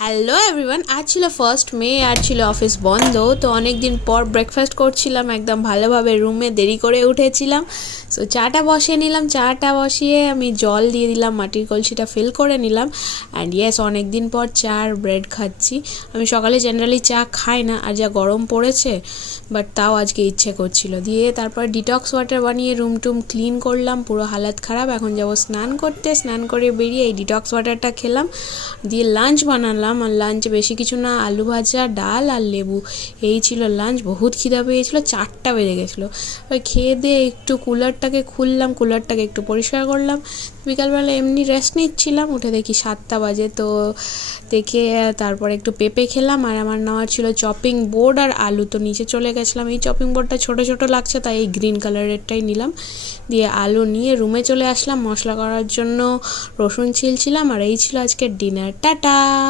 Hello everyone, আজ ছিল 1 মে, আর ছিল অফিস বন্ধ। তো অনেক দিন পর ব্রেকফাস্ট করছিলাম, একদম ভালোভাবে রুমে দেরি করে উঠেছিলাম। সো চাটা বসিয়ে নিলাম, চাটা বসিয়ে আমি জল দিয়ে দিলাম, মাটির কলসিটা ফিল করে নিলাম। অ্যান্ড ইয়েস, অনেক দিন পর চা আর ব্রেড খাচ্ছি। আমি সকালে জেনারেলি চা খাই না, আর যা গরম পড়েছে, বাট তাও আজকে ইচ্ছে করছিল। দিয়ে তারপর ডিটক্স ওয়াটার বানিয়ে রুম টুম ক্লিন করলাম, পুরো হালাত খারাপ। এখন যাবো স্নান করতে, স্নান করে বেরিয়ে এই ডিটক্স ওয়াটারটা খেলাম, দিয়ে লাঞ্চ বানালাম। আর লাঞ্চে বেশি কিছু না, আলু ভাজা, ডাল আর লেবু, এই ছিল লাঞ্চ। বহুত খিদা পেয়েছিলো, 4টা বেজে গেছিলো। ওই খেয়ে দিয়ে একটু কুলারটাকে খুললাম, কুলারটাকে একটু পরিষ্কার করলাম। বিকালবেলা এমনি রেস্ট নিচ্ছিলাম, উঠে দেখি 7টা বাজে। তো দেখে তারপর একটু পেঁপে খেলাম, আর আমার নেওয়া ছিল চপিং বোর্ড আর আলু। তো নিচে চলে গেছিলাম, এই চপিং বোর্ডটা ছোটো ছোটো লাগছে, তাই এই গ্রিন কালারেরটাই নিলাম। দিয়ে আলু নিয়ে রুমে চলে আসলাম মশলা করার জন্য, রসুন ছিলছিলাম। আর এই ছিল আজকের ডিনার। টাটা।